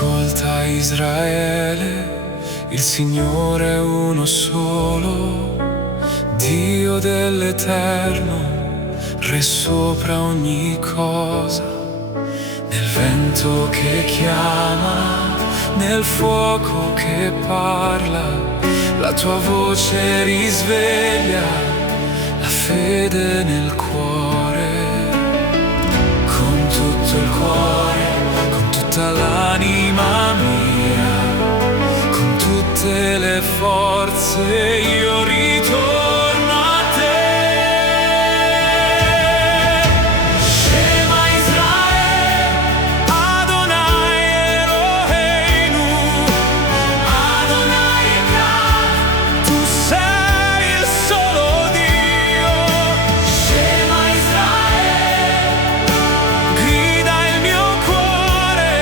Ascolta Israele, il Signore è uno solo, Dio dell'Eterno, Re sopra ogni cosa. Nel vento che chiama, nel fuoco che parla, la tua voce risveglia la fede nel cuore. Con tutto il cuore, con tutta l'anima mia, con tutte le forze io ritorno a te. Shema Israele, Adonai Eloheinu, Adonai Echad, tu sei il solo Dio. Shema Israele, grida il mio cuore,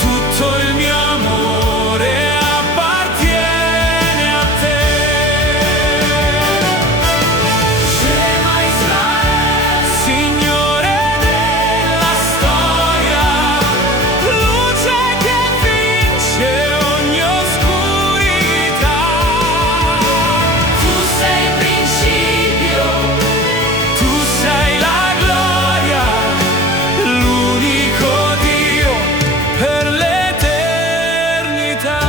tutto il mio amore appartiene a te. Shema Israele, Signore della storia, luce che vince ogni oscurità. Tu sei il principio, tu sei la gloria, l'unico Dio per l'eternità.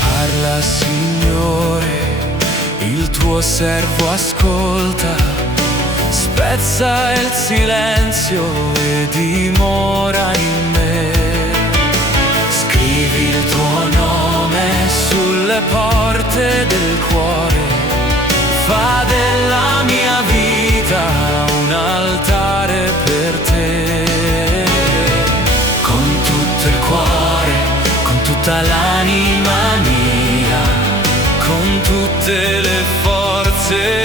Parla, Signore, il tuo servo ascolta, spezza il silenzio e dimora in me. Scrivi il tuo nome sulle porte del cuore, fa della mia vita un altare per te. Con tutto il cuore, con tutta l'anima mia, con tutte le forze